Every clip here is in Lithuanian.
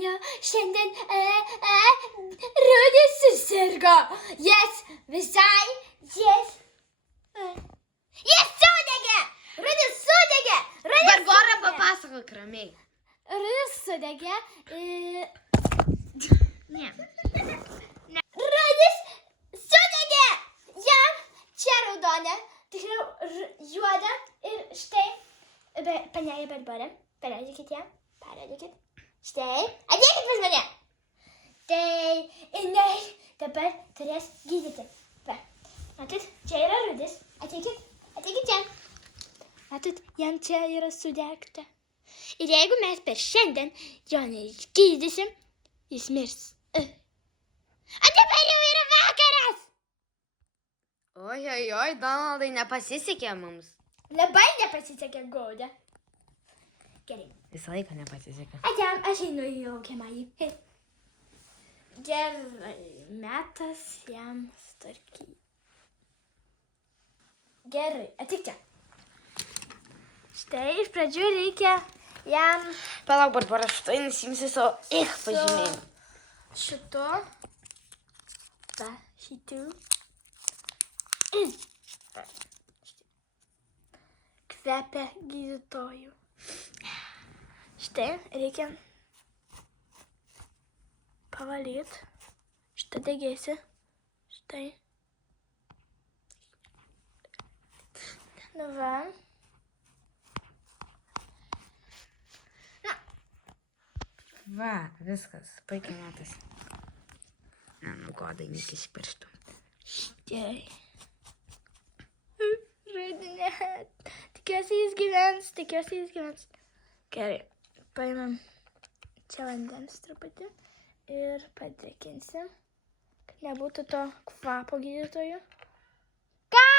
Ania, šiandien Rudis susirgo. Jis sudegė. Rudis sudegė. Barbora, papasakok ramiai. Rudis sudegė. Ne. Rudis sudegė. Jam čia raudona, tikriau juoda ir štai. Panelė Barbora, parodykit ją. Parodykit. Štai. Ateikit pas mane. Tai jinai dabar turės gydyti. Va. Matot, čia yra Rudis. Ateikit čia. Matot, jam čia yra sudegta. Ir jeigu mes per šiandien jo neišgydysim, jis mirs. O dabar jau yra vakaras. Oi, Donaldai, nepasisekė mums. Labai nepasisekė, Gauda. Gerai. Visą laiką nepasisekė. Atėjom, aš einu į laukiamąjį. Gerai, metas jam starkyti. Gerai, atik čia. Štai, iš pradžių reikia jam... Palauk, Barbora, štai nusimsi savo pažymėjimą. Šito. Va, šitų. Kvepia gydytojų. Štai, reikia pavalyti. Šitą degėsi. Štai. Nu va. Va, viskas, puikiai matosi. Godai, nekis pirštų. Gerai. Rudinė. Tikiuosi jis gyvens. Gerai. Paimam čia vandens truputį ir padrėkinsim, kad nebūtų to kvapo gydytojų. Ką?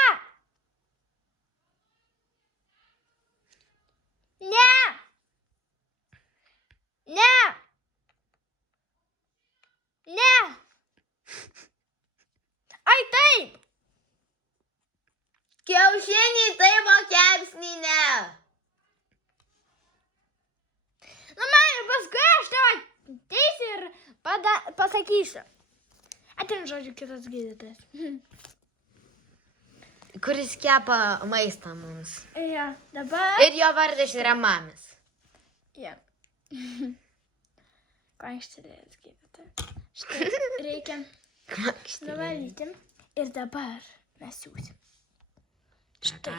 Ne! Ai, taip! Kiaušiniai taip, o kepsniai ne. Nu, man ir paskui aš tau ateisiu ir pasakysiu. Atein žodžiu kitas gydytojas. Kuris kepa maistą mums. Jo, dabar... Ir jo vardas yra Mamis. Jo. Kvankštelės gydytojas. Štai reikia nuvalyti. Ir dabar mes siūsim. Ta.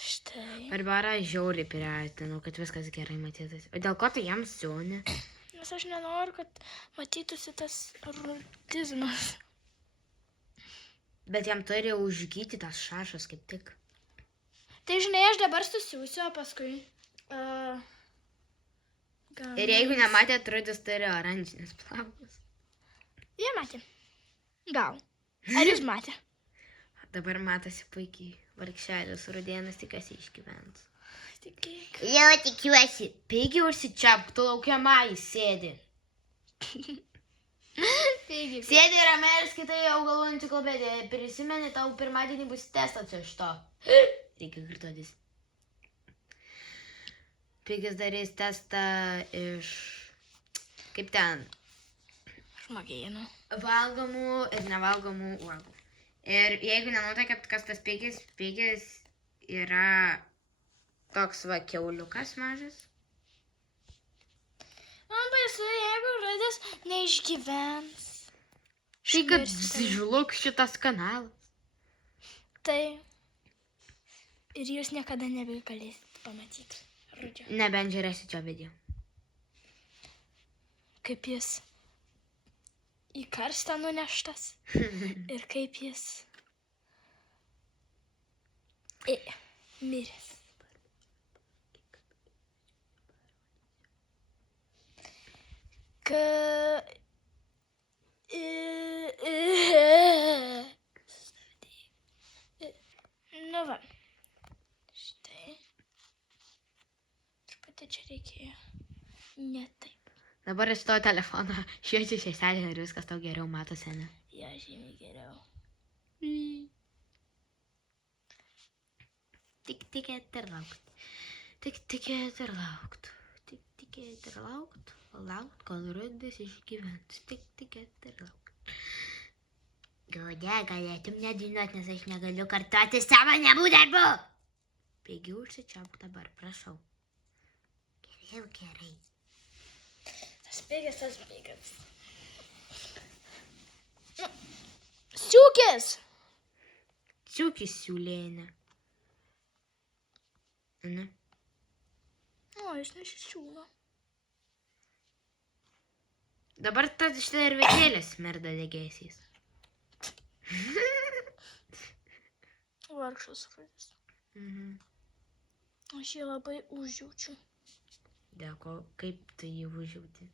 Štai. Barbara žiauriai priartino, kad viskas gerai matytųsi. O dėl ko tu jam siūni? Nes aš nenoriu, kad matytųsi tas rutizmas. Bet jam turi užgyti tas šašas kaip tik. Tai žinai, aš dabar susiūsiu, o paskui... Ir jeigu nematėt, Rudis turi oranžinius plaukus. Jie matė. Gal. Ar jūs matė? Dabar matosi puikiai. Vargšelis Rudėnas tikiuosi išgyvens. Tikėk. Jau tikiuosi. Pigiai užsičiapk, tu laukiamąjį sėdi. Sėdi ramiai ir skaitai augalų enciklopediją. Prisimeni, tau pirmadienį bus testas iš to. Reikia kartotis. Pigis darys testą iš... Kaip ten? Žmogėjimų. Valgomų ir nevalgomų uogų. Ir jeigu nenutakėt, kas tas pigis yra toks va kiauliukas mažas. Man baisu, jeigu Rudis neišgyvens. Tai kad žlugs šitas kanalas. Tai. Ir jūs niekada nebegalėsit pamatyti Rudžio. Nebent žiūrėsit jo video. Kaip jis į karstą nuneštas. Ir kaip jis miręs. Nu va. Štai. Truputį čia reikėjo. Ne taip. Dabar iš to telefono šviečiu šešelį ir viskas tau geriau matosi, ne? Jo, žymiai geriau. Tik tikėt ir laukt. Tik tikėt ir laukt. Tik tikėt ir laukt. Laukt, kol rudis išgyvens. Tik tikėt ir laukt. Gaudė, galėtum nedainuot, nes aš negaliu kartuoti savo namų darbų. Pigiu užsičiauk dabar, prašau. Gerai. Tas pigas. Siūkis. Siūkis siūlėnė. Ne? O, jis nesisiūlo. Dabar tas štai ir vėkėlės smerda degėsiais. Vargšas rudis. Aš jį labai užjaučiu. Dėko, kaip tu jį užjauti?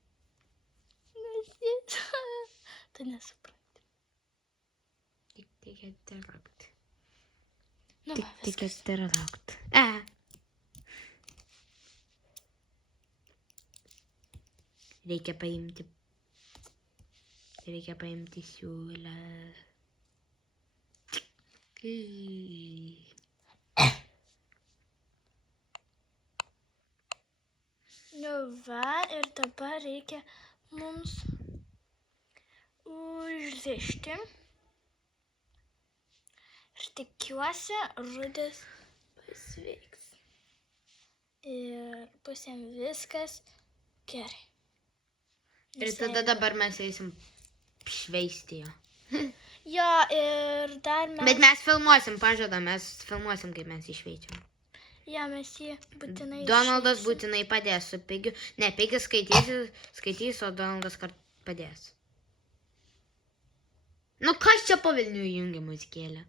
Tai nesupranti. Tik tikėt ir laukt. Nu, Tik va, viskas. tikėt ir laukt. Reikia paimti siūlę. Nu va, ir dabar reikia mums užrišti. Ir tikiuosi, rudis pasveiks. Ir bus jam viskas gerai. Ir tada dabar mes eisim šveisti jo. Jo, ir dar mes... Bet mes filmuosim, pažadam, mes filmuosim, kaip mes išveičiam. Jo, mes jį būtinai Donaldas išveisim. būtinai padės su Pigiu. Ne, Pigis skaitys, o Donaldas kart padės. Nu, kas čia po Vilnių įjungia muzikėlę?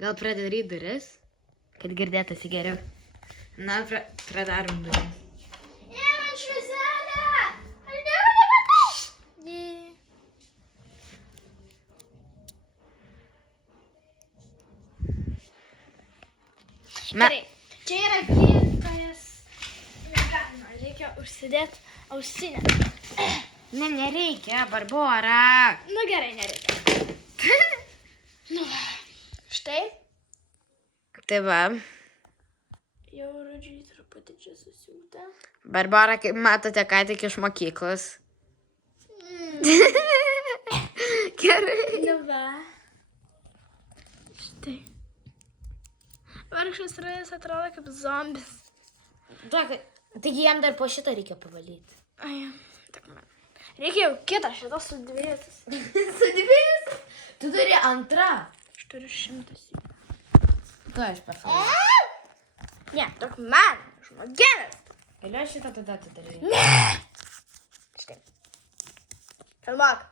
Gal pradaryti duris, kad girdėtasi geriau. Na, pradarom duris. Man švieselė! Aš nieko nematau! Gerai, čia yra gydytojas. Negalima, reikia užsidėti ausinę. Ne, nereikia, Barbora. Nu gerai, nereikia. Nu, štai. Tai va, Jau rudžiai truputį čia susiūta. Barbora, kaip matote, ką tik iš mokyklos. Gerai. Nu va. Štai. Vargšas rudis atrodo kaip zombis. Taigi jam dar po šitą reikia pavalyti. Ai, tak man. Reikia jau kitą šitą sudvėjusius. Sudvėjus? Tu turi antrą. Aš turiu 100. Tu aš prašau. Ne, tak man, žmogelis. Galiu aš šitą tada atidaryti. Štai. Filmuok.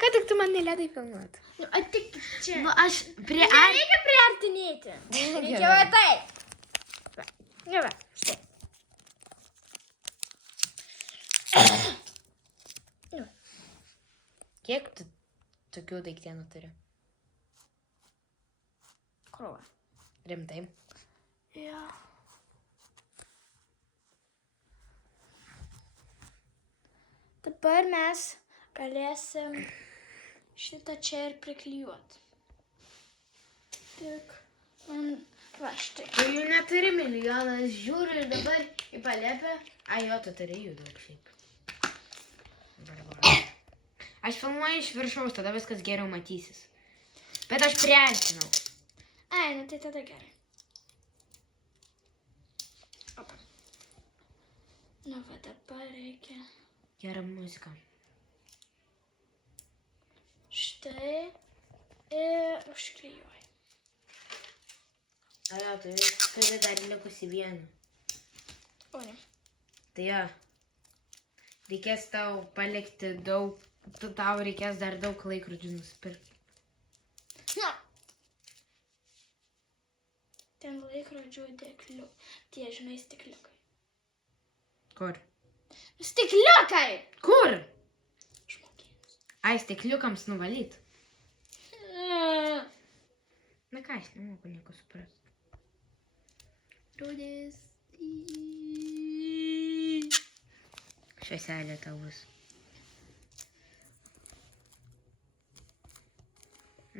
Ką tik tu man neleidai filmuoti? Nu, atik čia. Nu, aš prie... Nereikia priartinėti. Reikia va taip. Va. Nu, va. Štai. Nu. Kiek tu tokių daiktienų turi? Krova. Rimtai. Jo. Dabar mes galėsim šitą čia ir priklijuoti. Tik, va štai. Tu jų neturi milijonas, žiūriu ir dabar į palėpę. Ai, jo, tu turi jų daug šiaip. Barbara. Aš filmuoju iš viršaus, tada viskas geriau matysis. Bet aš priartinau. Ai, nu tai tada gerai. Opa. Nu va dabar reikia Gera muzika. štai ir užklijuoju. Ai, jo, tu turi dar likusi vieną. O ne. Tai jo. Reikės tau palikti daug, tau reikės dar daug laikrodžių nusipirkti. Na. Ten laikrodžių dėklių. Tie, žinai, stikliukai. Kur? Stikliukai! Kur? Žmogelis. Ai, stikliukams nuvalyt. Na ką, aš nemoku nieko suprasti. Rudis. Švieselė tau bus.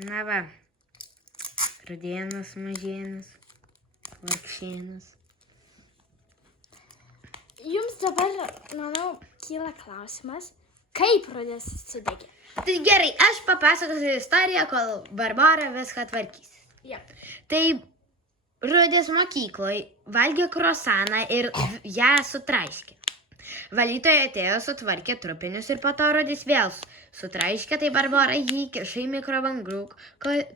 Na va. Rudienas, mažienas, vargšienas. Jums dabar, manau, kyla klausimas, kaip Rudis sudegė. Tai gerai, aš papasakosiu istoriją, kol Barbara viską tvarkys. Ja. Tai Rudis mokykloje valgė krosaną ir ją sutraiškė. Valytoja atėjo, sutvarkė trupinius ir po to Rudis vėl sutraiškė, tai Barbara jį kiša į mikrobangų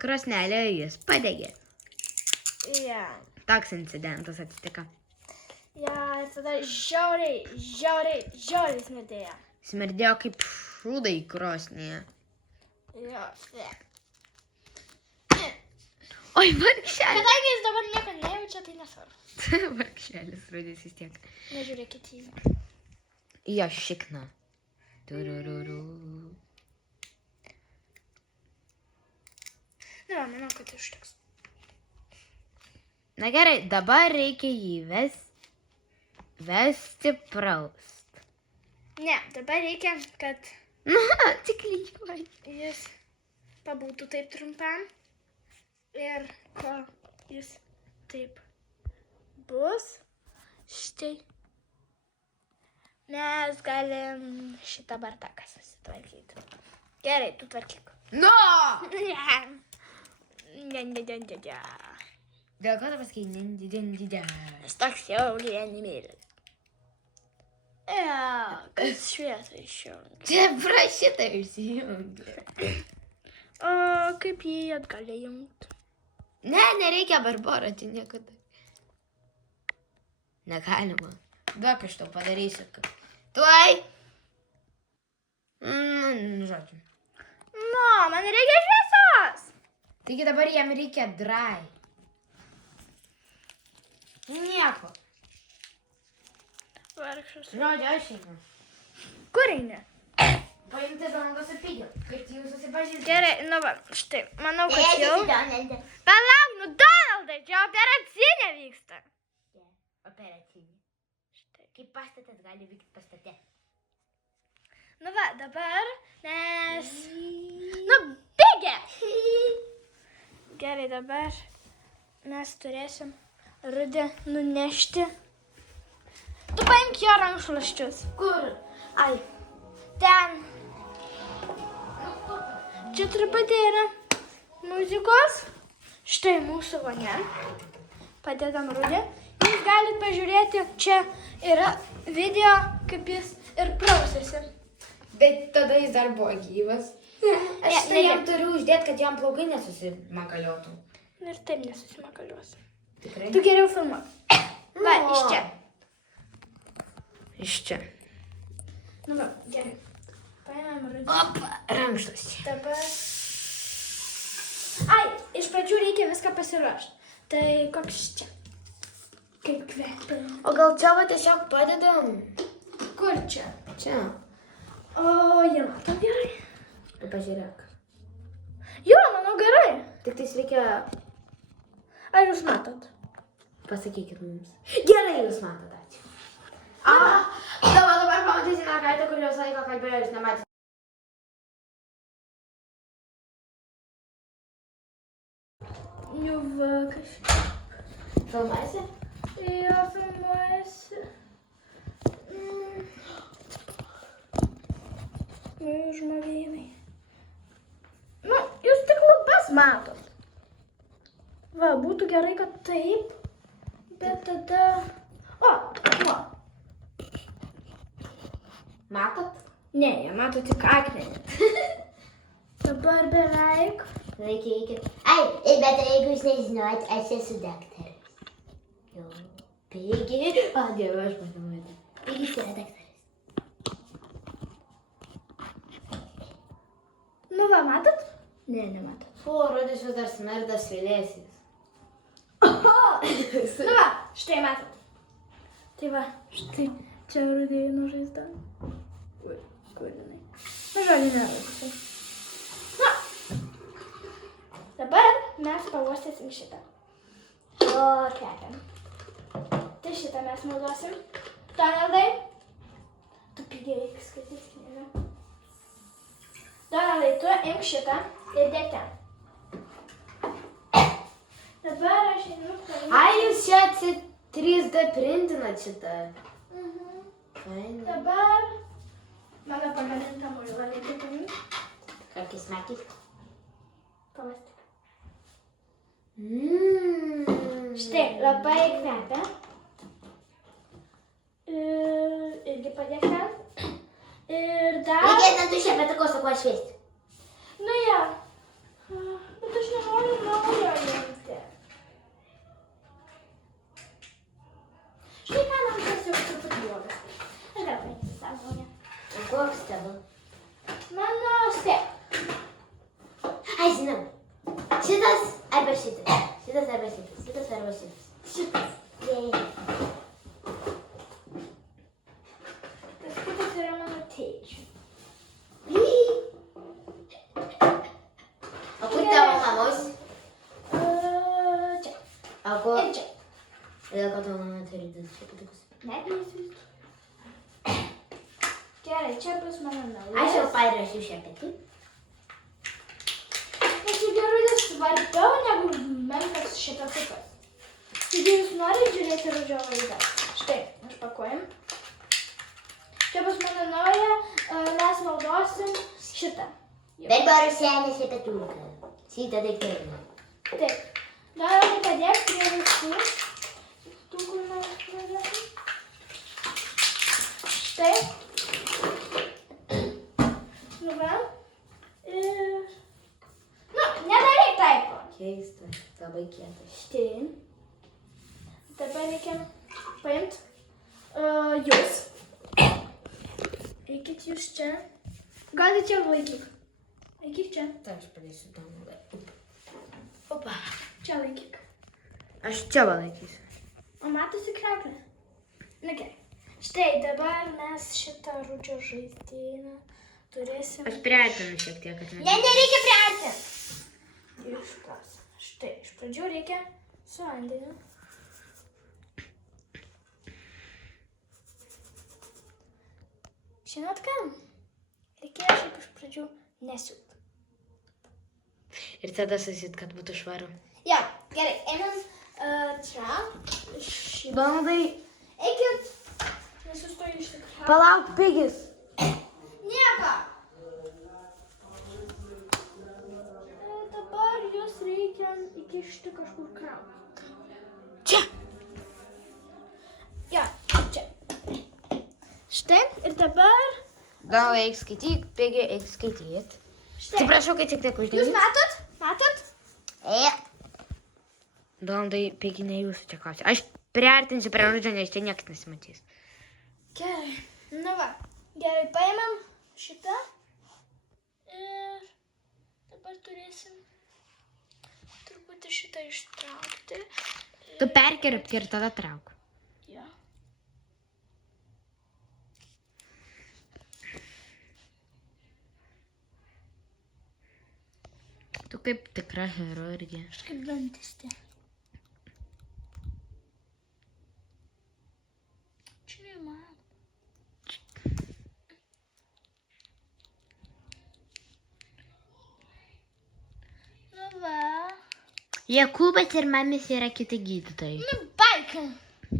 krosnelę ir jis padegė. Ja. Toks incidentas atsitiko. Ja, ir tada žiauriai smedėjo. Smirdėjo kaip šūdai krosnėje. Ja. Oi, vargšelis. Kadangi jis dabar nieko nejaučia, tai nesvarbu. Vargšelis Rudis vis tiek. Nežiūrėkit į jį. Jo šikna. Turururu. Na, manau, kad užteks. Na gerai, dabar reikia jį vesti praust. Ne, dabar reikia, kad Na, tik lygiuoji. jis pabūtų taip trumpam. Ir kol jis taip bus, štai, mes galim šitą bartaką susitvarkyti. Gerai, tu tvarkyk. No! Ne. Dėl ko tu pasakai nendidendidė? Aš toks jau gyvenimėlis. Kas šviesą išjungia. Čia prašyta išsijungia. O kaip jį atgal įjungti? Ne, nereikia Barbara, tai niekada. Negalima. Duok aš tau padarysiu. Tuoj. Žodžiu. Nu, man reikia šviesos. Taigi dabar jam reikia dry. Nieko. Vargšas. Žodžiu, aš einu. Kur eini? Paimti Donaldo su Pigel, kaip jūs susipažįstate. Gerai, nu va, štai, manau, kad jau... Palauk, nu Donaldai, čia operacinė vyksta. Operacinė. Štai. Kaip pastatas gali vykti pastate. Nu va, dabar mes... Nu, bėgė! Gerai, dabar mes turėsim Rudį nunešti. Tu paimk jo rankšluosčius. Kur? Ai, ten. Čia truputį yra muzikos. Štai mūsų vonia. Padedam Rudį. Jūs galite pažiūrėti, čia yra video, kaip jis ir prausėsi. Bet tada jis dar buvo gyvas. Aš Ne, tai jam turiu uždėti, kad jam plaukai nesusimakaliotų. Ir taip nesusimakaliuosi. Tikrai? Tu geriau filmuok. Va, iš čia. Iš čia. Nu va, gerai. Paėmėm Rudį. Opa, rankštas. Dabar... Ai, iš pradžių reikia viską pasiruošti. Tai koks čia? Kaip kvepia. O gal čia va tiesiog padedam? Kur čia? Čia. O, jau matom gerai. Tu pažiūrėk. Jo, manau gerai. Tik tais reikia... Ar jūs matot? Pasakykit mums. Gerai jūs matot, ačiū. Dabar pamatysi mergaitę, kur jos laiko kalbėjo, jūs nematėte. Jau va, kažkaip. Filmuojasi? Jo, filmuojasi. Nu, žmogynai. Nu, jūs tik lubas matot. Va, būtų gerai, kad taip. Bet tada... O, va. Matot? Ne, jie mato tik akmenį. Dabar beveik. Laikykit. Ai, bet jeigu jūs nežinot, aš esu daktaras. Jau. Pigi. O, Dieve, aš pasakysiu. Pigis yra daktaras. Nu, va, matot? Ne, nematot. Fu, Rudis vis dar smerdas vilėsis. Nu va, štai matot. Tai va, štai čia Rudėjo nužaizda. Ui, kur jinai? Nu, žodžiu, nelaikusi. Na, dabar mes pauostysim šitą. O, kepėm. Tai šitą mes naudosim. Donaldai. Tu pigiai reikia skaityti knygą. Donaldai, tu imk šitą ir dėk ten. Dabar aš einu paimti. Ai, jūs čia 3D printinat šitą. Mhm. Fainai. Dabar mano pagamintą muilą reikia paimti. Kakis makis. Pamastyk. Mmm. Štai, labai kvepia. Irgi padėk ten. Ir dar... Reikia dantų šepetuko su kuo šviesti. Nu jo. Bet aš nenoriu naujo imti. Štai ką man tas jau truputį blogas. Aš gal paimti savo naują. Koks tavo? Mano štai. Ai, žinau. Šitas arba šitas. Šitas arba šitas. Šitas arba šitas. Šitas. Jei. Tas kitas yra mano tėčių. O kur tavo mamos? Čia. O kur? Ir čia. Dėl ko tavo mama turi dantų šepetukus? Net neįsivaizduoju. Gerai, čia bus mano naujas. Aš jau parašiau šepetį. Nes jau gerulis svarbiau negu menkas šepetukas. Taigi jūs norite žiūrėti rudžio laidą. Štai, išpakuojam. Čia bus mano nauja, mes naudosim šitą. Dabar senį šepetuką. Šitą daiktelį. Taip. Galime padėti prie visų. Tų, kur mes pradėsim. Štai. Nu va. Ir... Nu, nedaryk taip. Keista. Labai kietas. Štai. Dabar reikia paimti jūs. Eikit jūs čia. Gal čia laikyk. Laikyk čia. Tai aš padėsiu tam. Opa. Čia laikyk. Aš čia valaikysiu. O matosi kreklė? Na gerai. Štai dabar mes šitą rudžio žaidimą turėsim. Aš priartinu šiek tiek, kad Ne, nereikia priartinti. Iškas. Štai, iš pradžių reikia su vandeniu. Žinot kam? Reikėjo šiaip iš pradžių nesiūt. Ir tada sakyt, kad būtų švaru. Ja, gerai, einam čia. Donaldai, Eikit. Nesustoju iš tikrųjų. palauk pigis. Nieko. Dabar jūs reikia įkišti kažkur krauti. Čia. Ja, čia. Štai ir dabar. Donaldai, eik skaityk, pigi, eik skaityt. Štai. Atsiprašau, kad tik tiek Jūs uždėjau. matot? Matot? Donaldai, pigi, ne jūsų čia klausia. Aš priartinsiu prie rudžio, nes čia niekas nesimatys. Gerai. Nu va. Gerai, paimam šitą. Ir dabar turėsim truputį šitą ištraukti. Tu perkirpk ir tada trauk. Jo. Tu kaip tikra herojė. Aš kaip dantistė. Čia ne man. Nu va. Jakubas ir mamis yra kiti gydytojai. Nu baika.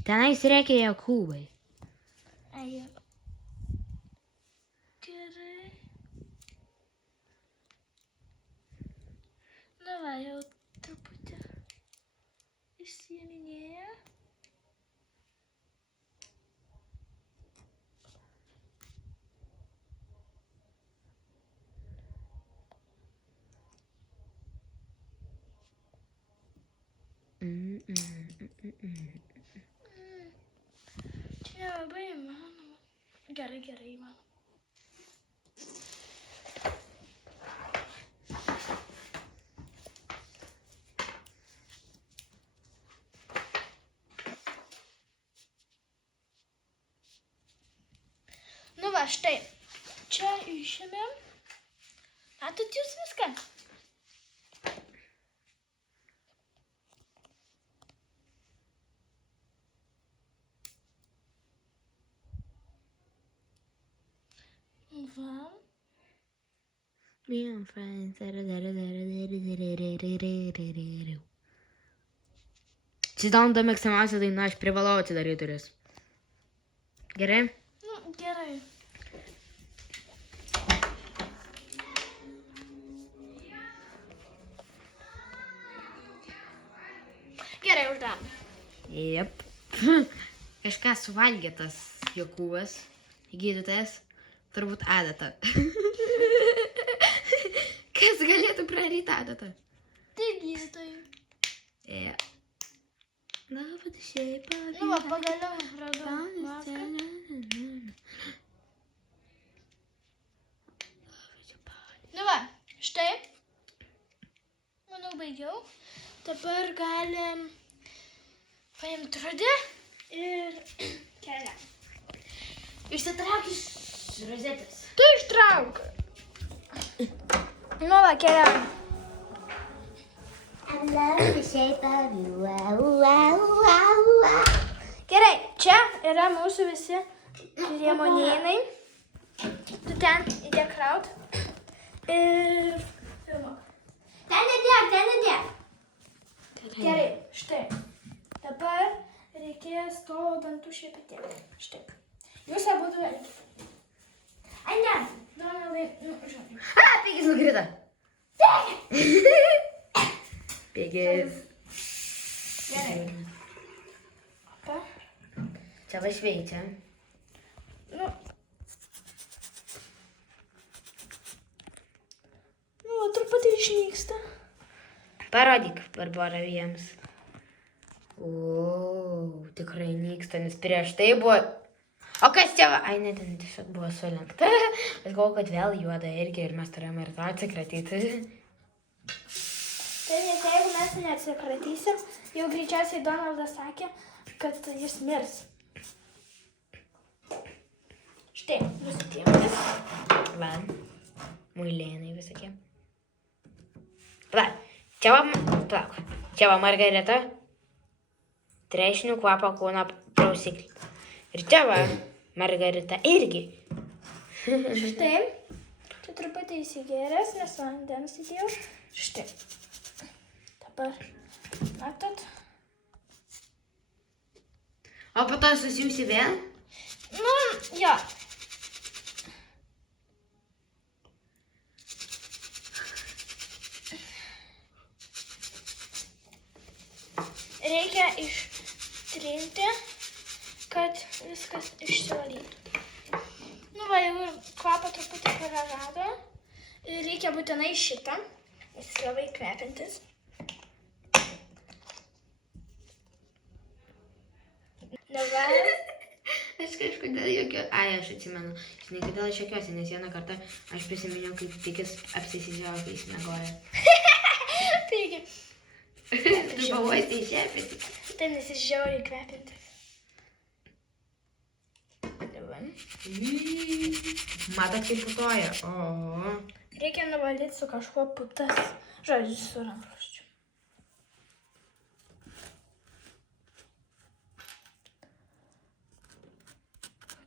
Tenais reikia Jakubai. Ai. Gerai. Nu va, jau truputį išsieminėja. Čia nelabai įmanoma. Gerai, įmanoma. Nu va, štai. Čia išėmėm. Matot jūs viską? Va. Being friends. Čia Donaldo mėgstamiausia daina, aš privalau atidaryti duris. Gerai? Nu, Gerai. Gerai, uždarom. Jep. Kažką suvalgė tas Jokūbas, gydytojas, turbūt adatą. Kas galėtų praryti adatą? Tai gydytojai. Jep. Na, bet šiaip Nu, va, pagaliau radau maską. Nu, va, štai. Manau, baigiau. Dabar galim paimti rodį ir keliam. Išsitrauk iš rozetės. Tu ištrauk. Nu, va, keliam. Gerai, čia yra mūsų visi liemonėnai. Tu ten įdėk kraut. Ir filmuok. Ten nedėk. Gerai, štai. Dabar reikės to dantų šepetėlį. Štai. Jūs abu duelite. Ai, ne. Donaldai, nu, žodžiu. Pigis nukrito. Pigis. Gerai. Opa. Čia va šveičia. Nu, truputį išnyksta. Parodyk, Barbara, jiems. O, tikrai nyksta, nes prieš tai buvo... O kas čia va? Ai, ne, ten tiesiog buvo sulenkta. Aš galvoju, kad vėl juoda irgi ir mes turėjome ir to atsikratyti. Tai net jeigu mes neatsikratysim, jau greičiausiai Donaldas sakė, kad jis mirs. Štai, mūsų tėvas. Va, muilėnai visokie. Va, čia va, plauk, čia va Margarita, trešnių kvapo kūno prausiklį. Ir čia va Margarita irgi. Štai, čia truputį įsigėręs, nes vandens įdėjau. Štai. Dabar, matot? O po to susijusi vėl? Nu, jo. Reikia ištrinti, kad viskas išsivalytų. Nu va, jau ir kvapą truputį prarado. Ir reikia būtinai šitą, nes jis labai kvepintis. Dabar. Aš kažkodėl jokio... Ai, aš atsimenu. Žinai, kodėl aš jokiuosi, nes vieną kartą aš prisiminiau, kaip Pikis apsisižiojo, kai jis miegojo. Taigi. Tu pavostei šepetį. Ten jis žiauriai kvepintis. Dabar. Matot, kaip putoja. O. Reikia nuvalyti su kažkuo putas. Žodžiu, su rankraščiu.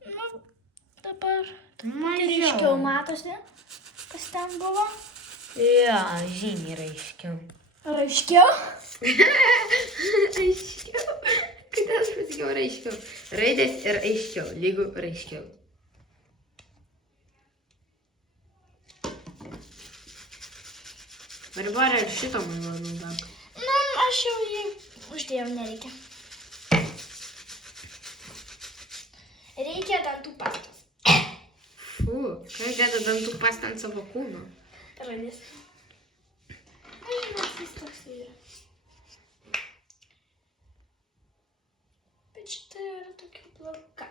Nu, dabar ryškiau matosi, kas ten buvo. Jo, žymiai raiškiau. Raiškiau? Aiškiau. Kodėl aš pasakiau raiškiau? Raidės ir aiškiau, lygu raiškiau. Barbara, ir šito man naudok. Nu, aš jau jį uždėjau, nereikia. Reikia dantų pastos. Kas deda dantų pastą ant savo kūno? Radys. Nežinau, jis toks yra. Bet šitą yra tokia bloga.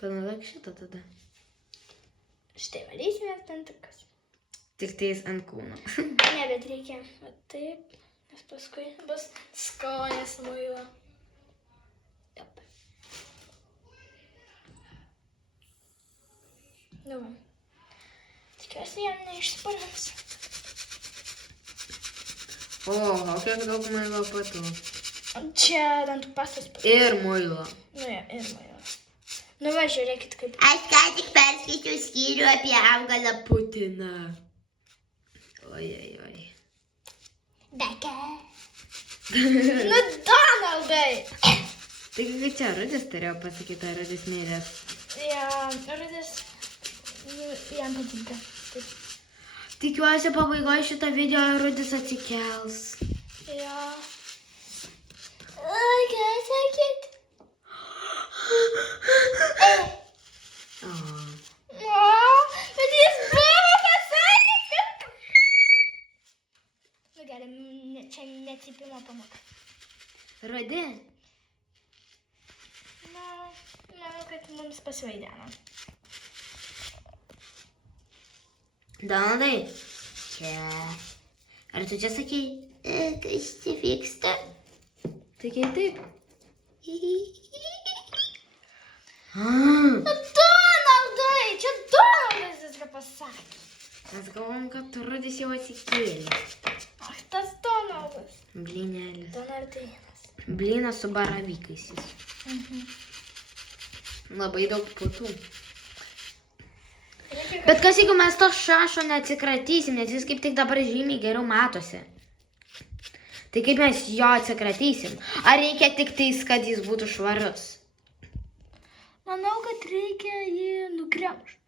Panaudok šitą tada. Štai valysimės dantukas. Tik tais ant kūno. Ne, bet reikia va taip, nes paskui bus skonės muilo. Taip. Nu, va. Tikiuosi, jam neišsipurvins. O, kiek daug muilo patu. Čia dantų pastas pats. Ir muilo. Nu, ja, ir muilo. Nu, va, žiūrėkit, kaip... Aš ką tik perskaičiau skyrių apie augalą Putiną. Oi. Deke. Nu, Donaldai! Tai kaip čia Rudis turėjo pasakyti, ar Rudis mylės? Ja, Rudis, jam patinka. Taip. Tikiuosi pabaigoje šito video Rudis atsikels. Ja. Oi, ką sakyt? Bet jis buvo pasakyti. Nu gerai, čia necypimo pamoka. Rudi? Na, manau, kad mums pasivaideno. Donaldai? Čia. Ar tu čia sakei? Kas čia vyksta? Taigi taip. Donaldai, čia Donaldas viską pasakė. Mes galvom, kad Rudis jau atsikėlė. Ach, tas Donaldas. Blynelis. Donaldinas. Blynas su baravykais jis. Labai daug putų. Bet kas jeigu mes to šašo neatsikratysim, nes jis kaip tik dabar žymiai geriau matosi. Tai kaip mes jo atsikratysim? Ar reikia tik tais, kad jis būtų švarus? Manau, kad reikia jį nugriaužti.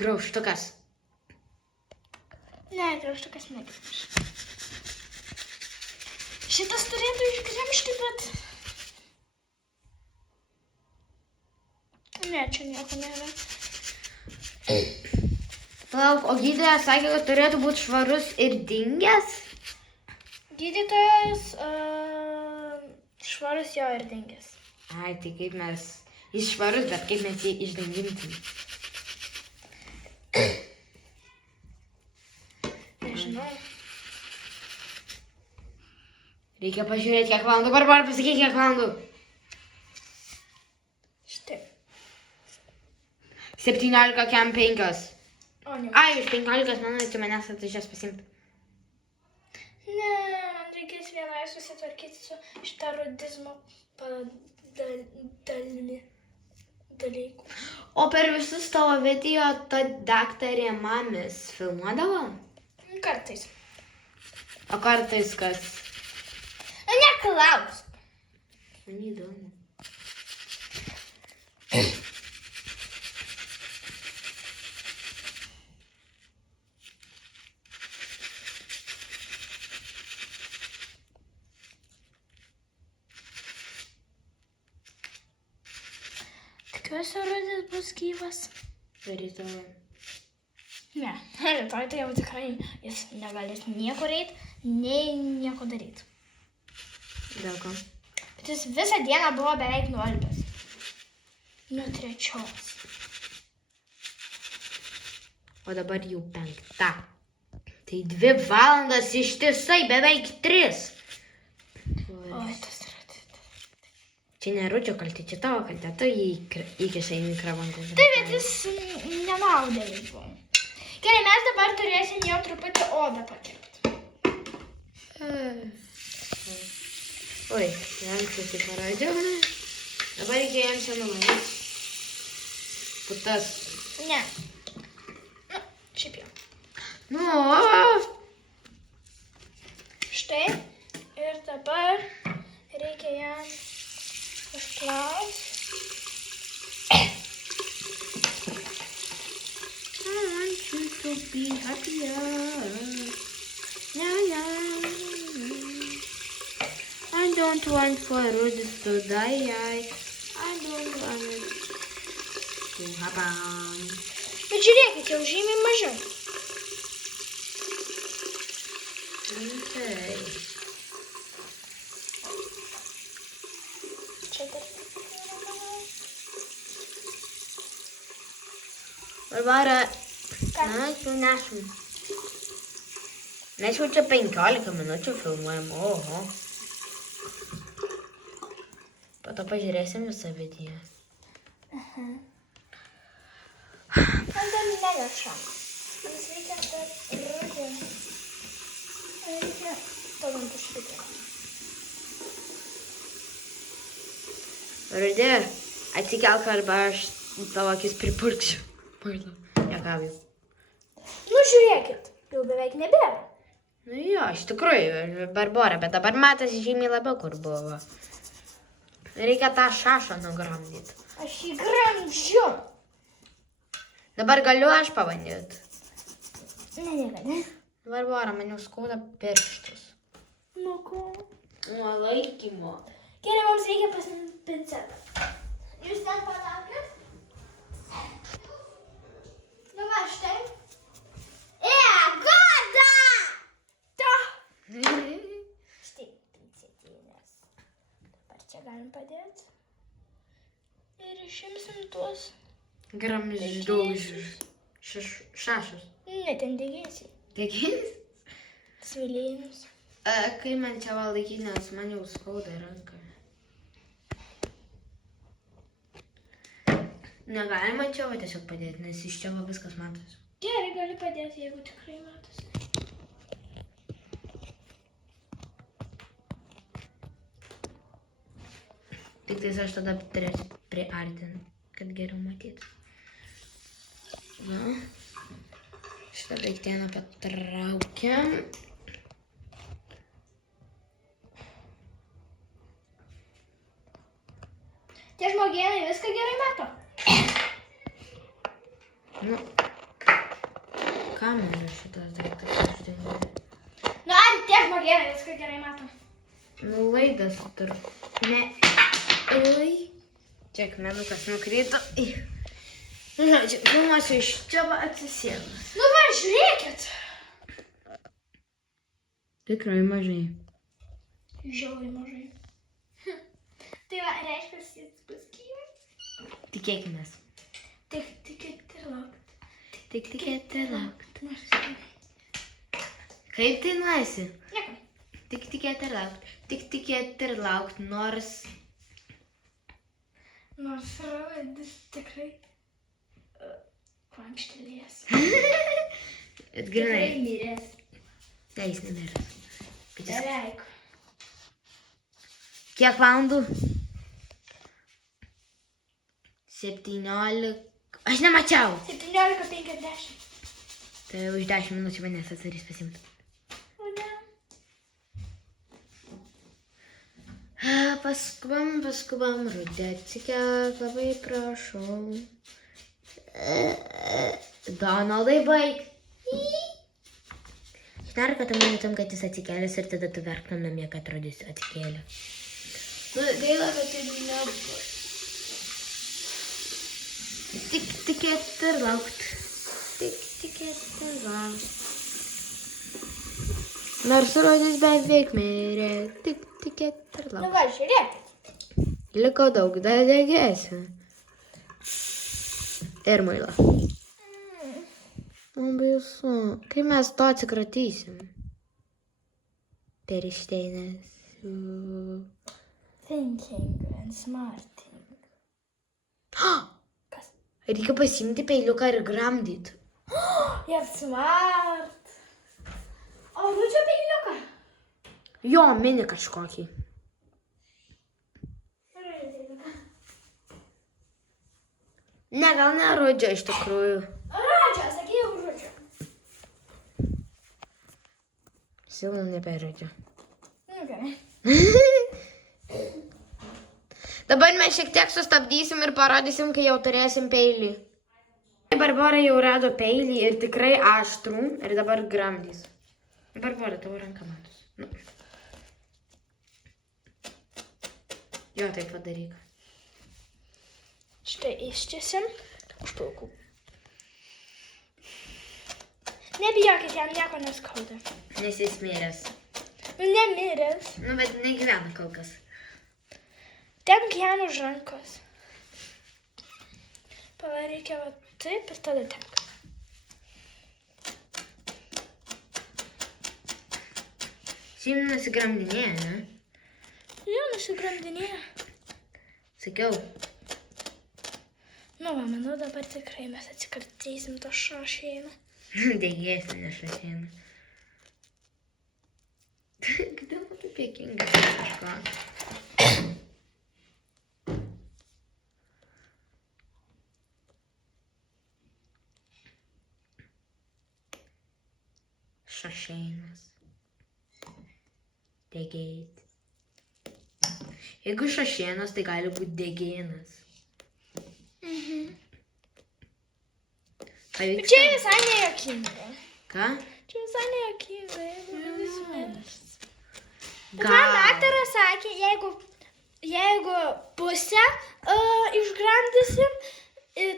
Graužtukas. Ne, graužtukas negriauž. Šitas turėtų išgremžti, bet... Ne, čia nieko nėra. Palauk, o gydytojas sakė, kad turėtų būti švarus ir dingęs? Gydytojas švarus jo ir dingęs. Ai, tai kaip mes... Jis švarus, bet kaip mes jį išdangintim? Nežinau. Reikia pažiūrėti, kiek valandų. Barbar, pasakyk, kiek valandų. Štai. 17 kem 5. O, ne. Ai, iš 15 minučių tu manęs atvažiuos pasimti. Ne, man reikės vienai susitvarkyti su šitą rudizmo dalykų. O per visus tavo video ta daktarė mamis filmuodavo? Kartais. O kartais kas? Nu, neklausk. Man įdomu. Tikiuosi, Rudis bus gyvas. Rytoj. Ne, rytoj tai jau tikrai jis negalės niekur eit, nei nieko daryti. Dėl ko? Bet jis visą dieną buvo beveik nualpęs. Nuo 3. O dabar jau 5. Tai 2 valandas ištisai, beveik 3. Oi, tas yra. Čia ne Rudžio kaltė, čia tavo kaltė. Tu jį įkišai į mikrobanką. Taip, bet jis nenaudėlis buvo. Gerai, mes dabar turėsim jau truputį odą pakirpti. Oi, anksčiau tai parodžiau. Dabar reikia jam čia numanyti. Putas. Ne. Nu, šiaip jau. Nu. Štai. Ir dabar reikia jam išplauti. I want you to be happier. I don't want for Rudis to die. I don't want it to happen. Bet žiūrėkit, jau žymiai mažiau. Okay. Čia dar. Barbara, Ką? mes jau nesam. Mes jau čia 15 minučių filmuojam. Oho. Po to pažiūrėsim visą video. Man dar neneša. Mums reikia dar rudį. Reikia palantų švietį. Rudi, atsikelk arba aš tavo akis pripurkšiu. Pardon, negavau. Nu, žiūrėkit, jau beveik nebėra. Nu jo, iš tikrųjų, Barbora, bet dabar matosi žymiai labiau, kur buvo. Reikia tą šašą nugramdyti. Aš jį gramdžiu. Dabar galiu aš pabandyti. Ne, negali. Barbora, man jau skauda pirštus. Nu ko? Nuo laikymo. Gerai, mums reikia pasiimti pincetą. Jūs ten palaukit? Nu va, štai. Goda! Ta! Štai pincetinės. Dabar čia galim padėti. Ir išimsim tuos Gramždaužius. Šašus. ne ten degėsiai. Taigi, Svilėjimus. kai man čia va laikinės, man jau skauda ranką. Negalima čia va tiesiog padėti, nes iš čia va viskas matosi. Gerai, gali padėti, jeigu tikrai matosi. Tik tais aš tada turėsiu priartinti, kad geriau matyt. Va. Šitą daiktieną patraukiam. Tie žmogėnai viską gerai mato. Nu, kam yra šitas daiktas uždengia? Nu, ar tie žmogėnai viską gerai mato? Nu, laidas tarp. Ne. Oi. Čia akmenukas nukrito. Nu, žodžiu, filmuosiu iš čia va atsisėdus. Nu, va, žiūrėkit. Tikrai mažai. Žiauriai mažai. Tai va, reiškia, jis bus gyvas. Tikėkimės. Tik tikėti ir laukti. Tik tikėti ir laukti. Nors. Kaip tai nueisi? Nieko. Tik tikėti ir laukti. Tik tikėti ir laukti, nors... Nors raidis tikrai kvankštelės. Bet grinai. Miręs. Ne, jis nemiręs. Beveik. Kiek valandų? 17... Aš nemačiau. 17:50. Tai už 10 minučių manęs atsarys pasimti. O ne. Paskubam, rudė atsikelk, labai prašau. Donaldai, baig. Aš noriu, kad tu manytum, kad jis atsikėlęs ir tada tu verktum namie, kad atrodys atsikėlė. Nu, gaila, kad tai nebus. Tik tikėti ir laukti. Tik tikėti ir laukti. Nors rodys beveik mirė, tik tikėti ir Nu laukti. va, žiūrėkit. Liko daug, dar degėsiu. Ir muilą. Man baisu. Kai mes to atsikratysim? Peršteinės. Thinking and smarting. Kas? Reikia pasimti peiliuką ir gramdyti. You're smart. O, nu čia peiliuką. Jo, mini kažkokį. Ne, gal nerudžia iš tikrųjų. Radžia, sakyk žodžiu. Silų neperudžia. Nu, gerai. Dabar mes šiek tiek sustabdysim ir parodysim, kai jau turėsim peilį. Barbora jau rado peilį ir tikrai aštrų ir dabar gramdys. Barbora, tavo ranka matos. Nu. Jo, taip padaryk. Štai ištiesim už plaukų. Nebijokit, jam nieko neskauda. Nes jis miręs. Nu, nemiręs. Nu, bet negyvena kol kas. Tempk jam už rankos. Reikia va taip ir tada tempk. Šiaip nusigramdinėja, ne? Jo, nusigramdinėja. Sakiau. Nu, va, manau, dabar tikrai mes atsikartysim to šašėjimą. Degėsi, ne šašėna. Kodėl man taip juokinga kažko? Šašėjimas. Degėti. Jeigu šašienas, tai gali būti degėnas. Pavyksta? Čia visai nejuokinga. Ką? Čia visai nejuokinga, jeigu jūs miršt. Man Gal. daktaras sakė, jeigu pusę išgramdysim,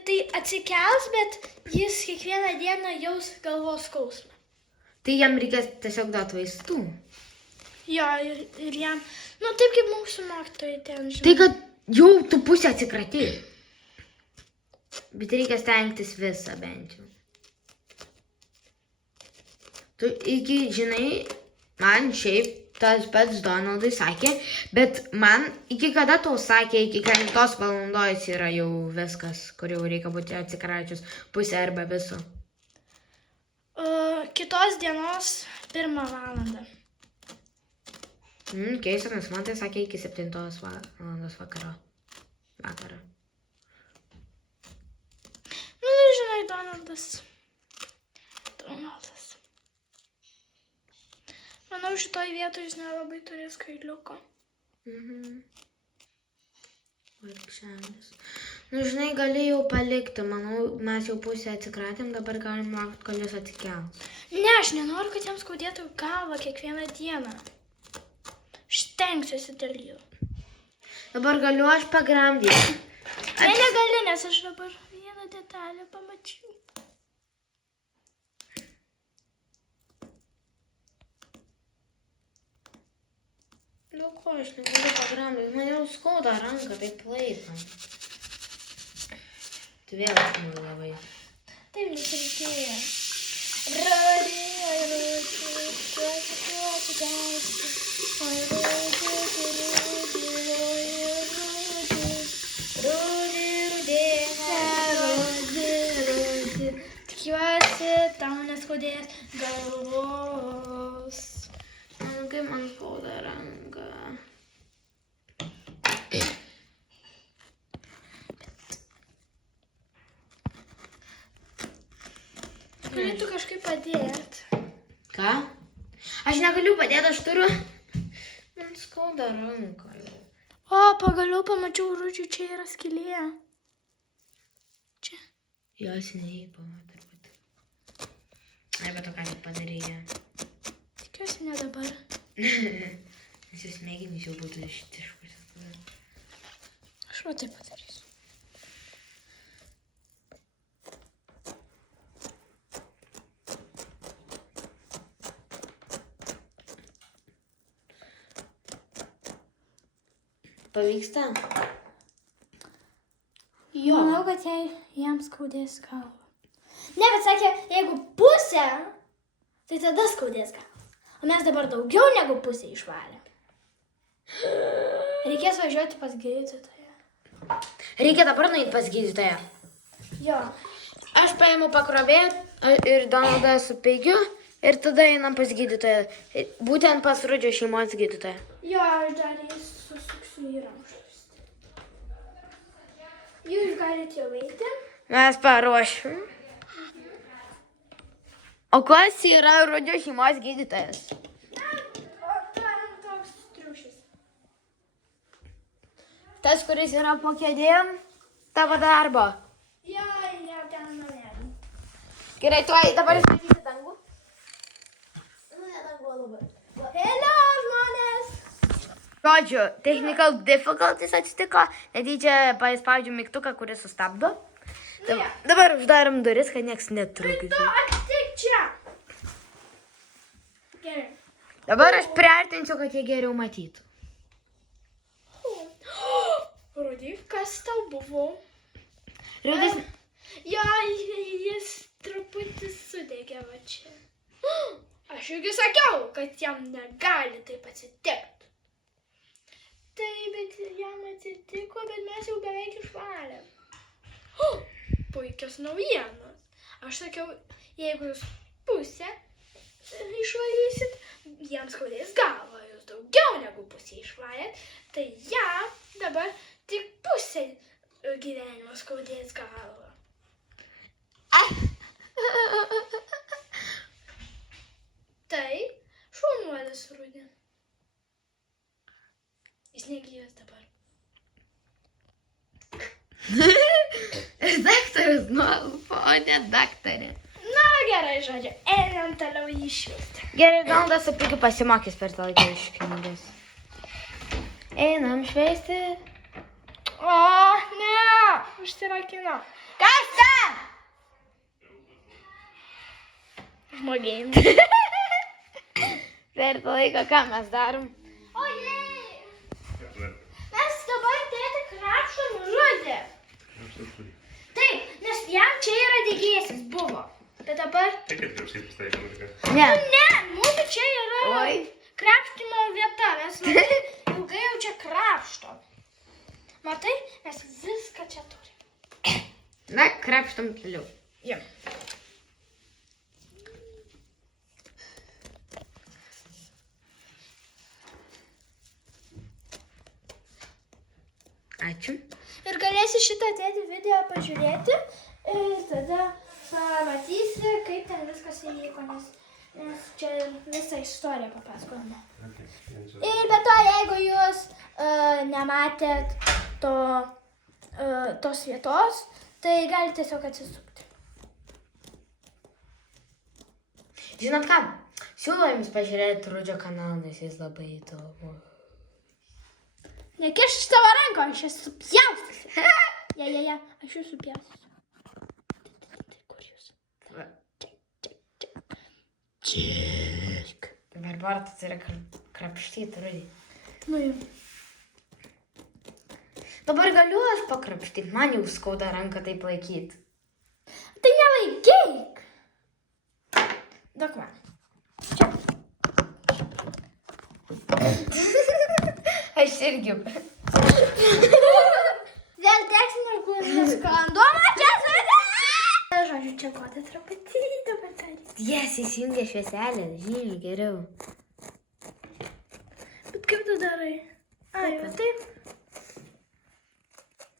tai atsikels, bet jis kiekvieną dieną jaus galvos skausmą. Tai jam reikės tiesiog duoti vaistų. Jo, ir jam, taip kaip mūsų mokytojai ten žino. Tai kad jau tu pusę atsikratį. Bet reikia stengtis visą bent jau. Tu žinai, man šiaip tas pats Donaldai sakė, bet man iki kada tau sakė, iki 5 valandos yra jau viskas, kur jau reikia būti atsikračius pusę arba viso. Kitos dienos 1 valandą. Keista, nes man tai sakė iki 7 valandos vakaro. Žinai, Donaldas. Manau, šitoj vietoj jis nelabai turės kailiuko. Vargšelis. Žinai, gali jau palikti. Manau, mes jau pusę atsikratėm, dabar galim laukti, kol jis atsikels. Ne, aš nenoriu, kad jiems skaudėtų galvą kiekvieną dieną. Stengsiuosi dėl jų. Dabar galiu aš pagramdyti. Ne, negali, nes aš dabar vieną detalę pamačiau. Ko aš negaliu pagramdyti? Man jau skauda ranką, taip laiką. Tu vėl smūgi labai. Taip, nereikėjo. Tikiuosi, tau neskaudės galvos. Kaip man skauda ranką. Galėtų kažkaip padėti. Ką? Aš negaliu padėti, aš turiu. Man skauda ranką. O, pagaliau pamačiau, Rudžiui, čia yra skylė. Čia. Jos neįpama turbūt. Ai, bet tu ką tik padarėjai. Tikiuosi ne dabar. Nes jūs smegenys jau būtų ištiškusios. Aš va taip padarysiu. Pavyksta? Jo. Manau, kad jam skaudės galvą. Ne, bet sakė, jeigu pusę, tai tada skaudės galvą. O mes dabar daugiau negu pusę išvalėm. Reikės važiuoti pas gydytoją. Reikia dabar nueiti pas gydytoją. Jo. Aš paimu pakrovėją ir Donaldą su Peigiu ir tada einam pas gydytoją. Būtent pas Rudžio šeimos gydytoją. Jo, aš dar jį susuksiu į rankšluostį. Jūs galite jau eiti. Mes paruošim. O kas yra Rudžio šeimos gydytojas? O ten toks triušis. Tas, kuris yra po kėdėm tavo darbo. Jo, ten nuėjom. Gerai, tu dabar išmatyti dangų. Ne dangų labai. Hello, žmonės! Žodžiu, technical difficulties atsitiko. Netyčia paspaudžiu mygtuką, kuris sustabdo. Dabar uždarom duris, kad nieks netrukdytų. Atsik čia. Gerai. Dabar aš priartinsiu, kad jie geriau matytų. Rudy, kas tau buvo? Rudis, Jo, jis truputį sudegė va čia. Aš juk sakiau, kad jam negali taip atsitikti. Taip, bet jam atsitiko, bet mes jau beveik išvalėm. Puikios naujienos. Aš sakiau, jeigu jūs pusę išvalysit, jam skaudės galvą. Jūs daugiau negu pusę išvalėt, tai jam dabar tik pusę gyvenimo skaudės galvą. Tai šaunuolis, Rudi. negyvas dabar. Daktaras nuo, o ne daktarė. Na, gerai, žodžiu, einam toliau išvykti. Gerai, gal dar supykiu pasimokys per tą laiką iš knygos. Einam šveisti. O, ne, užsirakino. Kas ten? Žmogiai. Per tą laiką ką mes darom? Ojei. Mes dabar tėtį krapštom žudė. Taip, nes jam čia yra didysis buvo. Bet dabar... Ne. Ne, mūsų čia yra Oi. krapštimo vieta. Mes labai ilgai jau čia krapštom. Matai, mes viską čia turim. Na, krapštom toliau. Jo. Ačiū. Ir galėsi šitą tėtį video pažiūrėti ir tada pamatysi, kaip ten viskas įvyko, nes čia visą istoriją papasakojame. Ir be to, jeigu jūs nematėt tos vietos, tai galite tiesiog atsisukti. Žinot ką? Siūlau jums pažiūrėti Rudžio kanalą, nes jis labai įdomu. Nekišk savo ranko, aš esu supjaustysiu. Ja, aš jūs supjaustysiu. Kur jūs? Čia. Barbara, tu turi krapštyti, Rudį. Nu jau. Dabar galiu aš pakrapštyti, man jau skauda ranką taip laikyti. Tai nelaikyk. Duok man. Čia. Aš irgi. Vėl teks neskandoma čia žodžiu. Žodžiu, čia kodė truputį dabar daryti. Jas įsijungia švieselė, žymiai geriau. Bet kaip tu darai? Ai, va taip.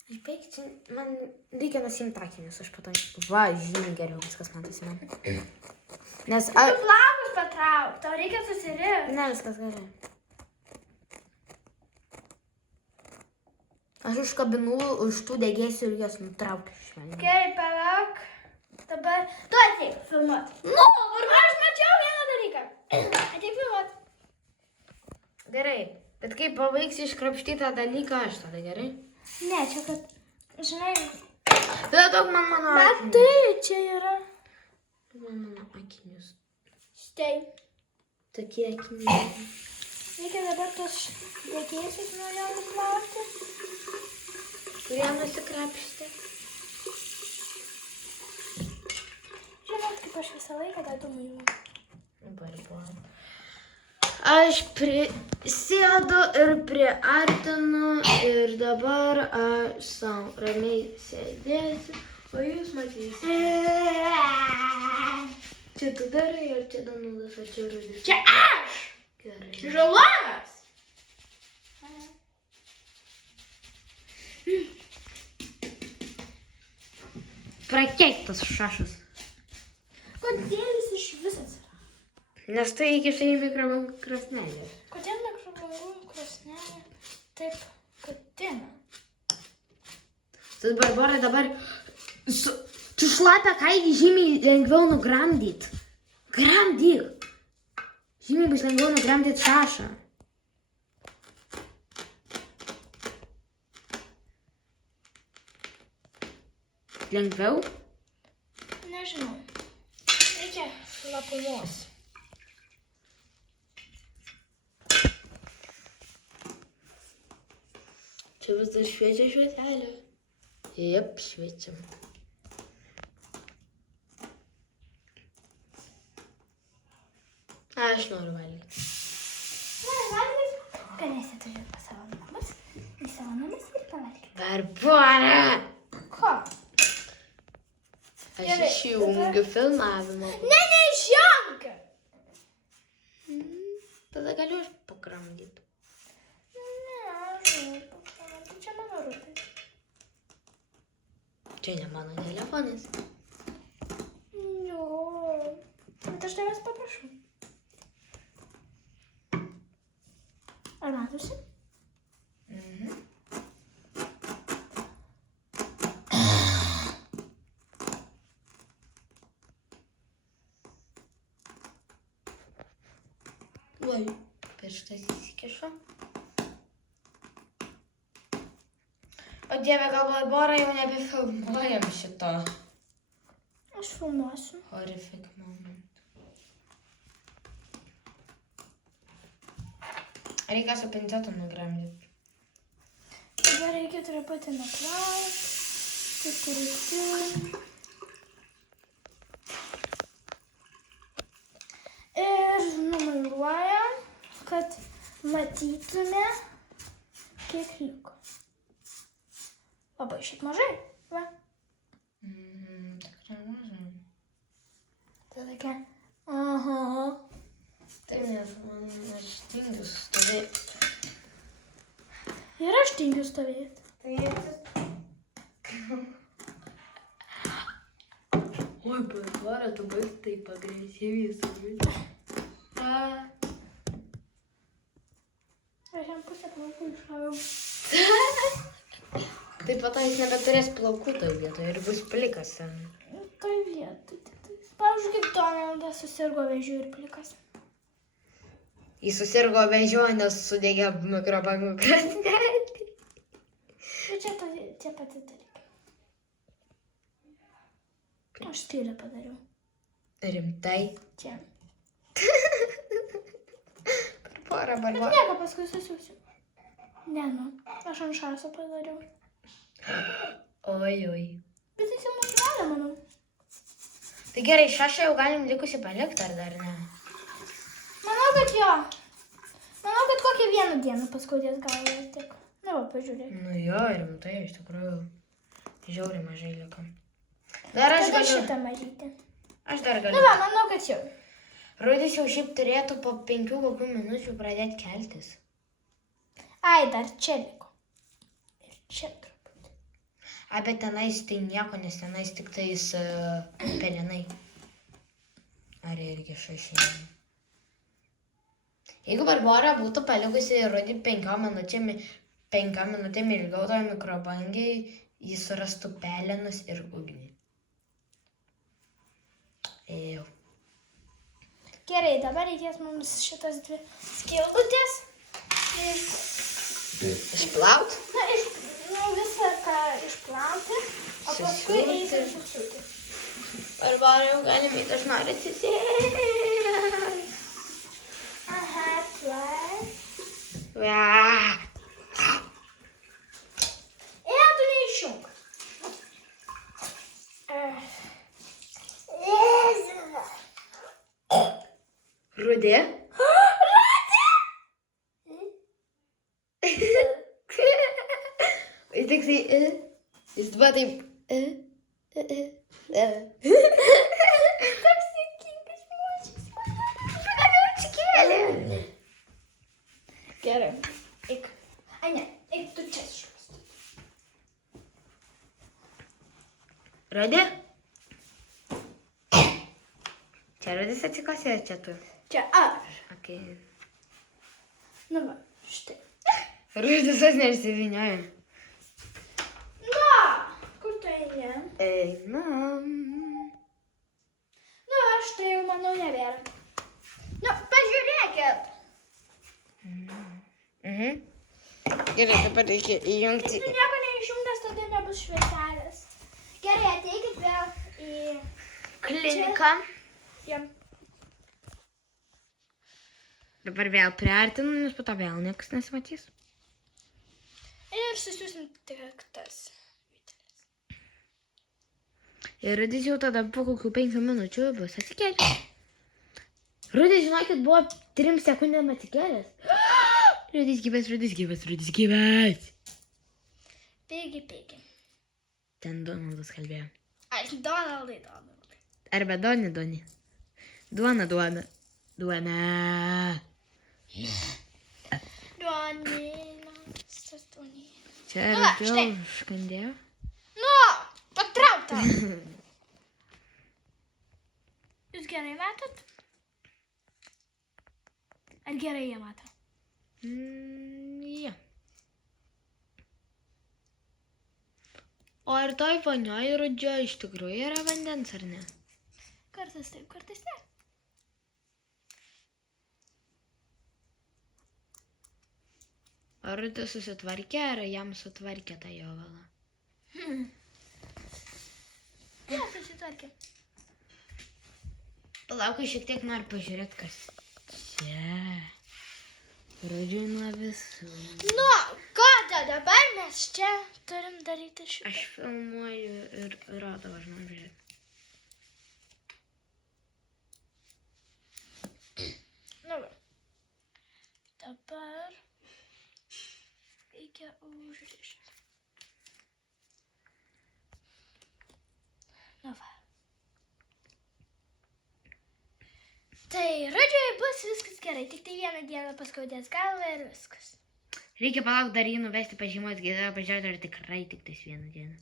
Aš baigčiau, man reikia nusimti akinius, aš pato. Va, žymiai geriau viskas matosi man. Nes Tu plaukus patrauk, tau reikia susirinkti. Ne, viskas gerai. Aš užkabinu už tų degėsių ir jos nutraukiu švelniai. Gerai, palauk. Dabar tu ateik filmuot. Nu, aš mačiau vieną dalyką. Ateik filmuot. Gerai, bet kai pabaigsi iškrapštyti tą dalyką, aš tada gerai? Ne, čia kad, žinai. Tada daug man mano Bet akinius. tai čia yra. Mano akinius. Štai. Tokie akiniai. Reikia dabar tos degėsius nuo jo nuplauti. Kurie nusikrapštė. Žinot, kaip aš visą laiką dedu muilą. Barbara. Aš prisėdu ir priartinu ir dabar aš savo ramiai sėdėsiu, o jūs matysite. Čia tu darai ir čia Danulas, o čia Rudis. Čia aš! Gerai. Žalonas! Prakeiktas šašas. Kodėl jis iš vis atsirado? Nes tai įkišai į mikrobangų krosnelę. Kodėl mikrobangų krosnelė taip katina? Tad Barbara dabar tu šlapia kailį žymiai lengviau nugramdyt. Gramdyk. Žymiai bus lengviau nugramdyt šašą. Lengviau? Nežinau. Reikia šlapumos. Čia vis dar šviečia švieselė. Jep, šviečia. Aš noriu valgyti. Galėsi turi pas savo namus, į savo namus ir pavalgyti. Barbara! Ko? Aš Gerai, išjungiu filmavimą. Ne, neišjunk! Tada galiu aš pakramdyti. Ne, aš nepakalbu. Čia mano rūtai. Čia ne mano telefonas. Jo. Bet aš tavęs paprašau. Ar matosi? įsikišu. O Dieve, gal Barbora jau nebefilmuojam šito. Aš filmuosiu. Horrific moment. Reikia su pincetu nugramdyti. Dabar reikia truputį nuplauti. Ir numairuojam, kad matytume, kiek liko. Labai šiaip mažai, va. Tikrai mažai. Tai tokia, aha. Taip, nes aš tingiu stovėti. Ir aš tingiu stovėti. Oi, Barbara, tu baig taip agresyviai stovėti. Aš jam pusę plaukų iššaviau. Taip pat jis nebeturės plaukų toj vietoje ir bus plikas. Toj vietoj tik tais. Pavyzdžiui, kaip Donaldas susirgo vėžiu ir plikas. Jis susirgo vėžiu, nes sudegė mikrobangų krosnelė. Ir čia tie pati dalykai. Aš skylę padariau. Rimtai? Čia. Barbara. Bet nieko, paskui susiūsiu. Ne, nu, aš ant šaso padariau. Oi. Bet jis jau mūsų valia, manau. Tai gerai, šašą jau galim likusi palikti, ar dar ne? Manau, kad jo. Manau, kad kokią vieną dieną paskaudės galvą tik. Na, va, pažiūrėk. Nu jo, rimtai, iš tikrųjų. Žiauriai mažai liko. Dar aš Tada galiu. šitą mažytį. Aš dar Na, galiu. va, manau, kad jau. Rudis jau šiaip turėtų po 5 kokių minučių pradėti keltis. Ai, dar čia liko. Ir čia truputį. A, bet tenais tai nieko, nes tenais tik tais pelenai. Ar irgi šašinai. Jeigu Barbora būtų palikusi Rudį 5 minutėm ilgiau toje mikrobangiai, jis surastų pelenus ir ugnį. Ėjau. Gerai, dabar reikės mums šitas dvi skildutės. Išplaut? Na, visą ką išplauti, o paskui eisim susiūti. Barbora jau galim eiti, aš noriu atsisėsti. Aha, plai. Tu neišjung. Rudė? Jis tik tai... Jis buvo taip... Toks juokingas močius. Pagaliau atsikėlė. Gerai, eik. Ai ne, eik tu čia šuosti. Rudė? Čia Rudis atsikosė, čia tu. Čia aš. Okay. Nu va, štai. Rudis nesivinioja. Na, kur tu eini? Einam. Nu, aš tai jau manau nebėra. Nu, pažiūrėkit. Gerai, dabar reikia įjungti. Jeigu nieko neišjungtas, tada nebus švieselės. Gerai, ateikit vėl į... kliniką. Jam. Dabar vėl priartinu, nes po to vėl niekas nesimatys. Ir susiūsim tik tas vyteles. Ir Rudis jau tada po kokių 5 minučių bus atsikėlęs. Rudis, žinokit, buvo 3 sekundėm atsikėlęs. Rudis gyvas. Pigi. Ten Donaldas kalbėjo. Ai, Donaldai. Arba Doni. Duona. Duonina. Čia Nu va, arčiau štai. užkandėjo. Nu, patraukta. Jūs gerai matot? Ar gerai jie mato? Ja. O ar toj vonioj Rudžio iš tikrųjų yra vandens, ar ne? Kartais taip, kartais ne. Ar Rudis susitvarkė, ar jam sutvarkė tą jovalą? Ne, susitvarkė. Palauk, šiek tiek noriu pažiūrėti, kas čia. Pradžiui nuo visų. Nu, ką dabar mes čia turim daryti šitą? Aš filmuoju ir rodau, aš noriu žiūrėti. Nu, va. Dabar reikia užrišti. Nu, va. Tai Rudžiui bus viskas gerai, tik tai vieną dieną paskaudės galvą ir viskas. Reikia palauk dar jį nuvesti pas šeimos gydytoją, pažiūrėti, ar tikrai tik tais vieną dieną.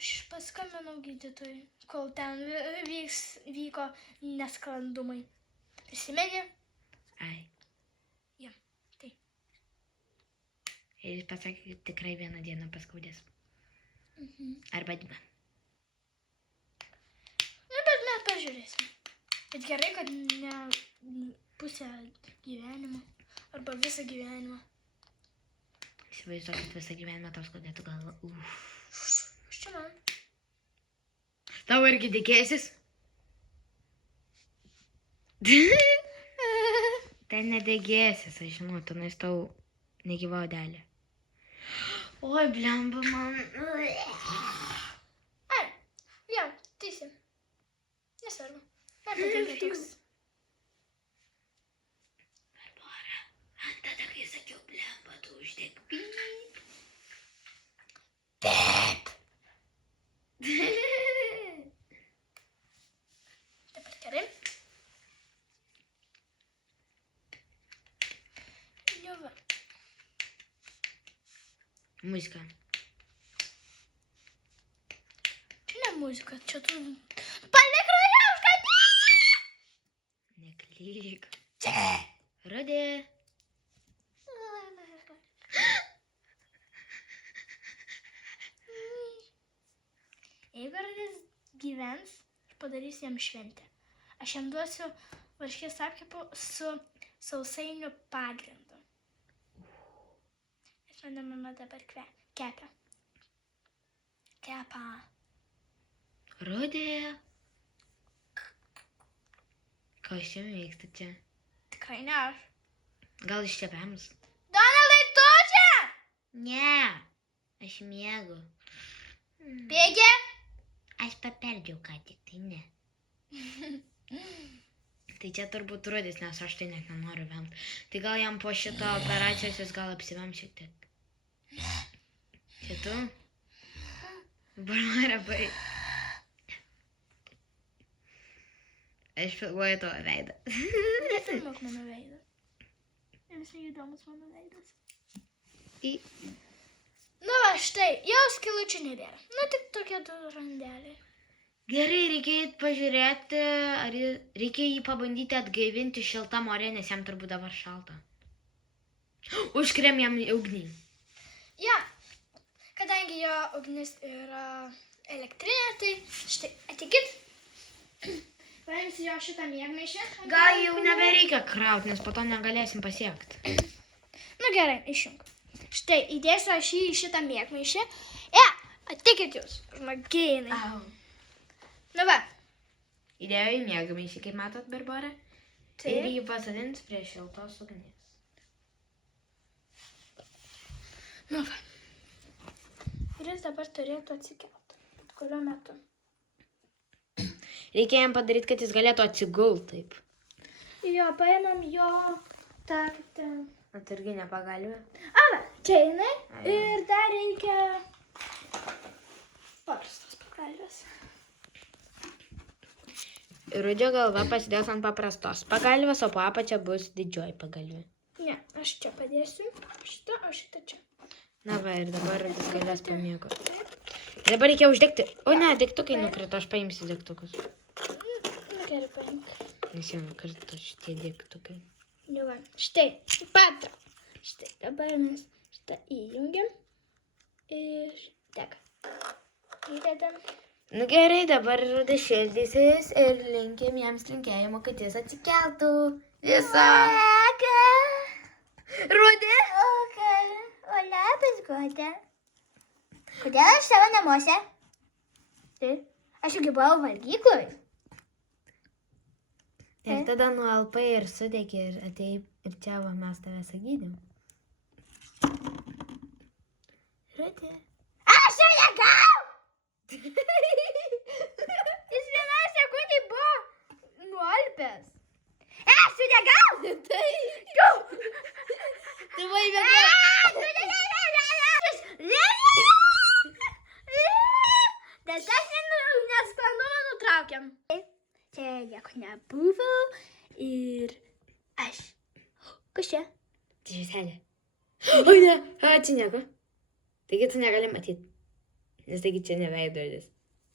Aš paskambinau gydytojui, kol ten vyko nesklandumai. Prisimeni? Ai. Jo, tai. Ir jis pasakė, kad tikrai vieną dieną paskaudės. Arba dvi. Nu, bet mes pažiūrėsim. Bet gerai, kad ne pusę gyvenimo. Arba visą gyvenimą. Įsivaizduoju, kad visą gyvenimą tau skaudėtų galvą. Aš čia man. Tau irgi tikėsis? Ten nedegėsis, aš žinau, tenais tau negyva odelė. Oi, blemba man. Ai, jo, teisi. Nesvarbu. Man patinka toks. Barbara, tada kai sakiau blemba, tu uždėk pyp. Taip. Dabar gerai. Jo, va. Muzika. Čia ne muzika, čia tu... Palik Ružiauską! Neklyk. Rudė. Jeigu Rudis gyvens, aš padarysiu jam šventę. Aš jam duosiu varškės apkepų su sausainių pagrindu. Nes mano mama dabar kepia. Kepa. Rudė. Ką iš čia mėgsta čia? Tikrai ne aš. Gal iš čia pems? Donaldai, tu čia? Ne. Aš mėgu. Bėgė? Aš paperdžiau ką tik, tai ne. Tai čia turbūt Rudis, nes aš tai net nenoriu vemt. Tai gal jam po šito operacijos jis gal apsivem šiek tiek. Čia tu? Barbara, baig. Aš filmuoju tavo veidą. Nefilmuok mano veidą. Visai įdomus mano veidas. Nu va, štai, jau skilučių nebėra. Nu, tik tokie du randeliai. Gerai, reikia eit pažiūrėti, ar reikia jį pabandyti atgaivinti šiltam ore, nes jam turbūt dabar šalta. Užkrėm jam ugnį. Ja, kadangi jo ugnis yra elektrinė, tai štai, ateikit. Paimsiu jo šitą miegmaišį. Gal jau nebereikia kraut, nes po to negalėsim pasiekti. Nu gerai, išjunk. Štai, įdėsiu aš jį į šitą miegmaišį. Ateikit jūs, žmogėnai. Nu va. Įdėjau į miegamaišį, kaip matot, Barbara. Taip. Ir jį pasodins prie šiltos ugnies. Nu va. Ir jis dabar turėtų atsikelt. Bet kuriuo metu. Reikia jam padaryti, kad jis galėtų atsigult taip. Jo, paėmėm jo tą kaip ten. Atsarginę pagalvę. Va, čia jinai. Ir dar reikia paprastos pagalvės. Rudžio galva pasidės ant paprastos pagalvės, o po apačia bus didžioji pagalvė. Ne, aš čia padėsiu. Šitą, o šitą čia. Na va, ir dabar Rudis galės pamiegoti. Dabar reikia uždegti. O ne, degtukai nukrito, aš paimsiu degtukus. Nu gerai, paimk. Nes jau nukrito šitie degtukai. Nu va, štai, patrauk. Štai, dabar mes šitą įjungiam. Ir dega. Įdedam. Nu gerai, dabar Rudis šildysis ir linkim jiems linkėjimo, kad jis atsikeltų. Visą. Rudi. O labas, Goda. Kodėl aš savo namuose? Tai aš juk buvau valgykloj. Ir tada nualpai ir sudegė ir atėjai ir čia va mes tave sagydėm. Rudi. Aš sudegau! Jis vienai sekundį buvo nualpęs. Aš sudegau! Tu buvai vienai. Dėl tas nesklandumą nutraukiam. Čia nieko nebuvo ir aš. Kas čia? Tai žietelė. O ne, čia nieko. Taigi tu negali matyti. Nes taigi čia ne veidrodis.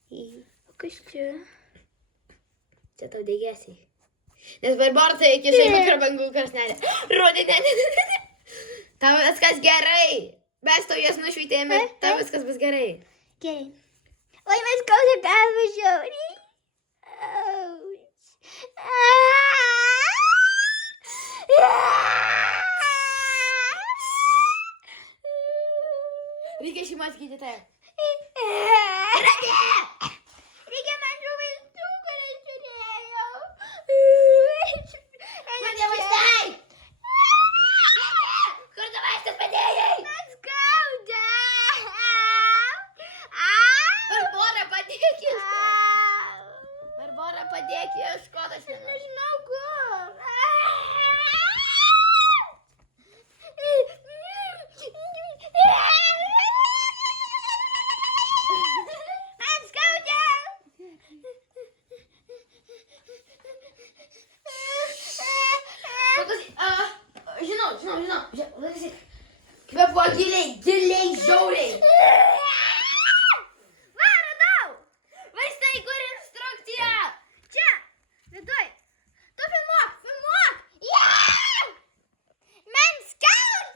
O kas čia? Čia tau degėsiai. Nes Barbara tai įkišai mikrobangų krosnelę. Rudi, ne. Tau viskas gerai. Mes tau jas nušveitėme. Tau viskas bus gerai. Gerai. Oi, man skauda galvą žiauriai. Reikia šeimos gydytojo. Reikia man tų vaistų, kurias žiūrėjau. Kur tie vaistai? Kur tu vaistus padėjai? Man skauda. Barbara, padėk ieškoti. Barbara, padėk ieškoti. Aš Nežinau kur. Man skauda. Žinau. Klausyk. Kvėpuok giliai, žiauriai. Va, radau. Vaistai, kur instrukcija? Čia, viduj. Tu filmuok. Man skauda.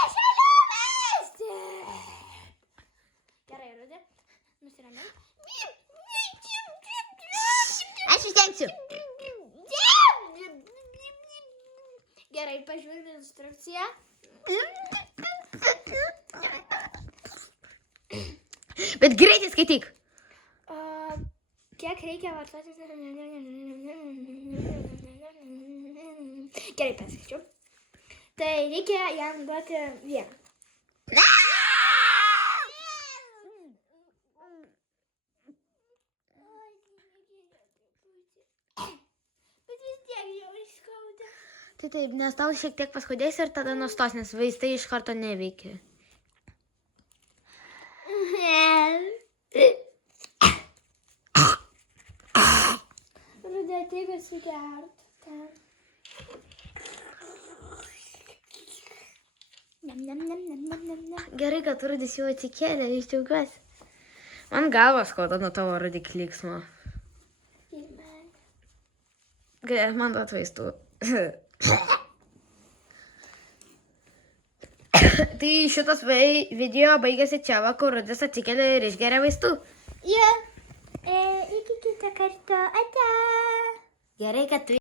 Ešeliumas. Gerai, Rudi. Nusiramink. Aš įstengsiu. Gerai, pažiūrėk instrukciją. Bet greitai skaityk. Kiek reikia vartoti? Gerai, paskaičiu. Tai reikia jam duoti vieną. Bet vis tiek jau skauda. Tai taip, nes tau šiek tiek paskaudės ir tada nustos, nes vaistai iš karto neveikia. Rudė, ateik atsigert. Gerai, kad Rudis jau atsikėlė, aš džiaugiuosi. Man galva skauda nuo tavo Rudi klyksmo. Gerai, man duot vaistų. Tai šitas video baigėsi čia, va, kur Rudis atsikėlė ir išgeria vaistų. Ja, iki kito karto. Ate. Gerai, kad tu